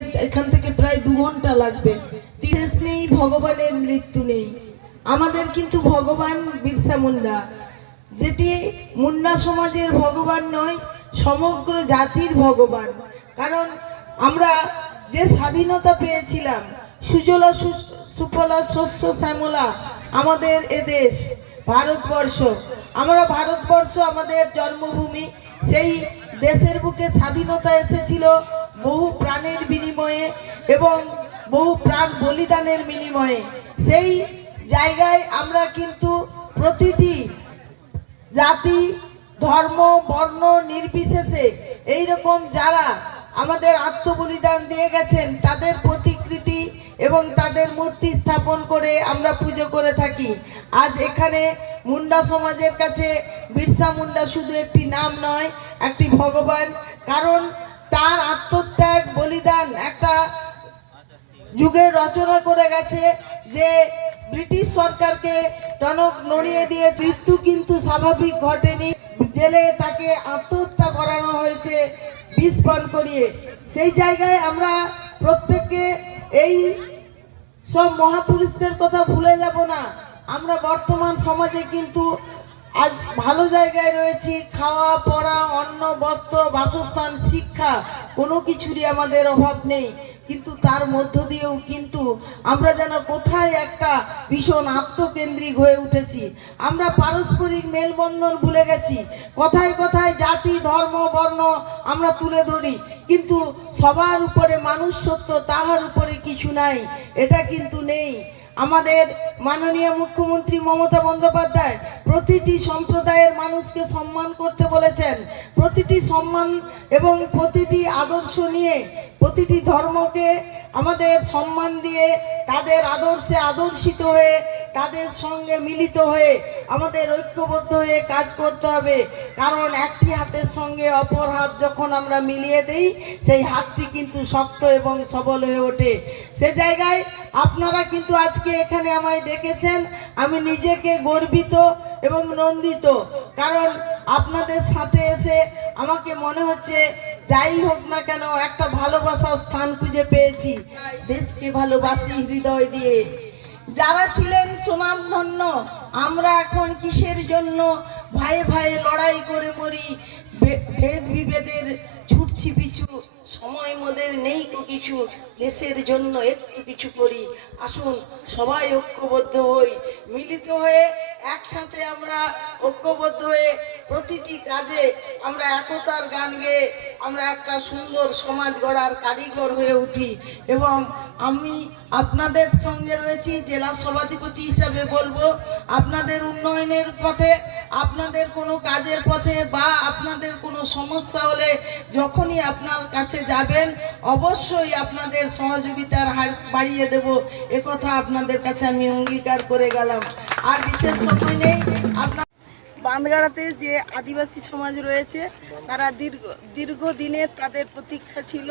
এখান থেকে প্রায় দু ঘণ্টা লাগবে। টিরেস নেই, ভগবানের মৃত্যু নেই। আমাদের কিন্তু ভগবান বিরসা মুন্ডা। যেটি মুন্ডা সমাজের ভগবান নয়, সমগ্র জাতির ভগবান। কারণ আমরা যে স্বাধীনতা পেয়েছিলাম, সুজলা সুফলা শস্য শ্যামলা, আমাদের এদেশ ভারতবর্ষ। আমরা ভারতবর্ষ, আমাদের জন্মভূমি, সেই দেশের বুকে স্বাধীনতা এসেছিল। বহু প্রাণের বিনিময়ে এবং বহু প্রাণ বলিদানের বিনিময়ে। সেই জায়গায় আমরা কিন্তু প্রতিটি জাতি, ধর্ম, বর্ণ নির্বিশেষে এই রকম যারা আমাদের আত্মবলিদান দিয়ে গেছেন, তাদের প্রতিকৃতি এবং তাদের মূর্তি স্থাপন করে আমরা পুজো করে থাকি। আজ এখানে মুন্ডা সমাজের কাছে বিরসা মুন্ডা শুধু একটি নাম নয়, একটি ভগবান। কারণ তার আত্মত্যাগ, বলিদান একটা যুগের রচনা করে গেছে যে ব্রিটিশ সরকারকে টনক নড়িয়ে দিয়ে মৃত্যু কিন্তু স্বাভাবিক ঘটেনি। জেলে তাকে আত্মহত্যা করানো হয়েছে পান করিয়ে। সেই জায়গায় আমরা প্রত্যেককে এই সব মহাপুরুষদের কথা ভুলে যাব না। আমরা বর্তমান সমাজে কিন্তু জায়গায় রয়েছি, খাওয়া, পড়া, অন্ন, বস্ত্র, বাসস্থান, শিক্ষা, কোনো কিছুরই আমাদের অভাব নেই। কিন্তু তার মধ্য দিয়েও কিন্তু আমরা যেন কোথায় একটা ভীষণ আত্মকেন্দ্রিক হয়ে উঠেছি। আমরা পারস্পরিক মেলবন্ধন ভুলে গেছি। কথায় কথায় জাতি, ধর্ম, বর্ণ আমরা তুলে ধরি। কিন্তু সবার উপরে মানুষ সত্য তাহার উপরে কিছু নাই। এটা কিন্তু নেই। আমাদের মাননীয় মুখ্যমন্ত্রী মমতা বন্দ্যোপাধ্যায় প্রতিটি সম্প্রদায়ের মানুষকে সম্মান করতে বলেছেন। প্রতিটি সম্মান এবং প্রতিটি আদর্শ নিয়ে, প্রতিটি ধর্মকে আমাদের সম্মান দিয়ে তাদের আদর্শে আদর্শিত হয়ে তাদের সঙ্গে মিলিত হয়ে আমাদের ঐক্যবদ্ধ হয়ে কাজ করতে হবে। কারণ একটি হাতের সঙ্গে অপর হাত যখন আমরা মিলিয়ে দেই, সেই হাতটি কিন্তু শক্ত এবং সবল হয়ে ওঠে। সে জায়গায় আপনারা কিন্তু আজকে এখানে আমায় ডেকেছেন। আমি নিজেকে গর্বিত এবং নন্দিত। কারণ আপনাদের সাথে এসে আমাকে মনে হচ্ছে যাই হোক না কেন একটা ভালোবাসার স্থান খুঁজে পেয়েছি। দেশকে ভালোবাসি হৃদয় দিয়ে। যারা ছিলেন সুনামধন্য আমরা এখন কিসের জন্য ভাই ভাই লড়াই করে মরি? ভেদ বিভেদের ছুটছি পিছু, সময় মোদের নেই কো কিছু, দেশের জন্য একটু কিছু করি। আসুন, সবাই ঐক্যবদ্ধ হই, মিলিত হয়ে একসাথে আমরা ঐক্যবদ্ধ হয়ে প্রতিটি কাজে আমরা একতার গান গেয়ে আমরা একটা সুন্দর সমাজ গড়ার কারিগর হয়ে উঠি। এবং আমি আপনাদের সঙ্গে রয়েছি জেলা সভাধিপতি হিসাবে বলব, আপনাদের উন্নয়নের পথে, আপনাদের কোনো কাজের পথে বা আপনাদের কোনো সমস্যা হলে যখনই আপনার কাছে যাবেন, অবশ্যই আপনাদের সহযোগিতার হার বাড়িয়ে দেব। কথা আপনাদের কাছে আমি অঙ্গীকার করে গেলাম। আর বিশেষ সময় নেই। আপনার বাঁধগাড়াতে যে আদিবাসী সমাজ রয়েছে, তারা দীর্ঘ দীর্ঘদিনের তাদের প্রতীক্ষা ছিল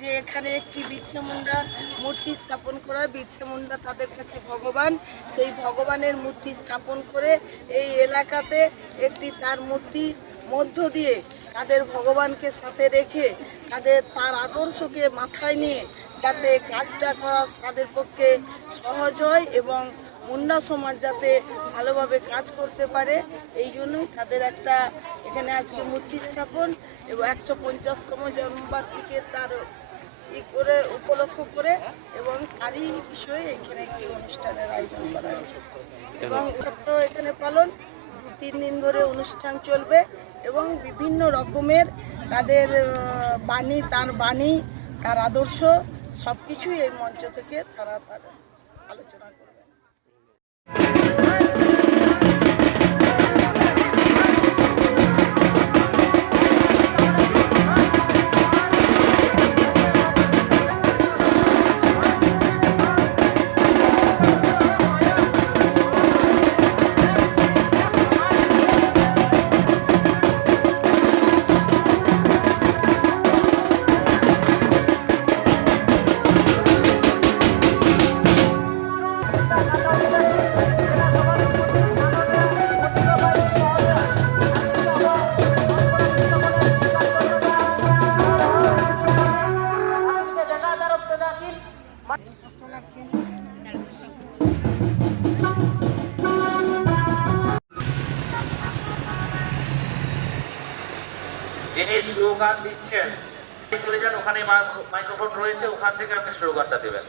যে এখানে একটি বিরসা মুন্ডা মূর্তি স্থাপন করা বিরসা মুন্ডা তাদের কাছে ভগবান। সেই ভগবানের মূর্তি স্থাপন করে এই এলাকাতে একটি তার মূর্তি মধ্য দিয়ে তাদের ভগবানকে সাথে রেখে তাদের তার আদর্শকে মাথায় নিয়ে যাতে কাজটা করা তাদের পক্ষে সহজ হয় এবং মুন্ডা সমাজ যাতে ভালোভাবে কাজ করতে পারে, এই জন্যই তাদের একটা এখানে আজকে মূর্তি স্থাপন এবং একশো পঞ্চাশতম জন্মবার্ষিকী তার ই করে, উপলক্ষ করে এবং তারই বিষয়ে এখানে একটি অনুষ্ঠানের আয়োজন করা হয়েছে। এবং এখানে পালন, দু, তিন দিন ধরে অনুষ্ঠান চলবে এবং বিভিন্ন রকমের তাদের বাণী, তার বাণী, তার আদর্শ সব কিছুই এই মঞ্চ থেকে তারা তার আলোচনা করবে। যিনি স্লোগান দিচ্ছেন চলে যান ওখানে মাইক্রোফোন রয়েছে ওখান থেকে আপনি স্লোগানটা দেবেন।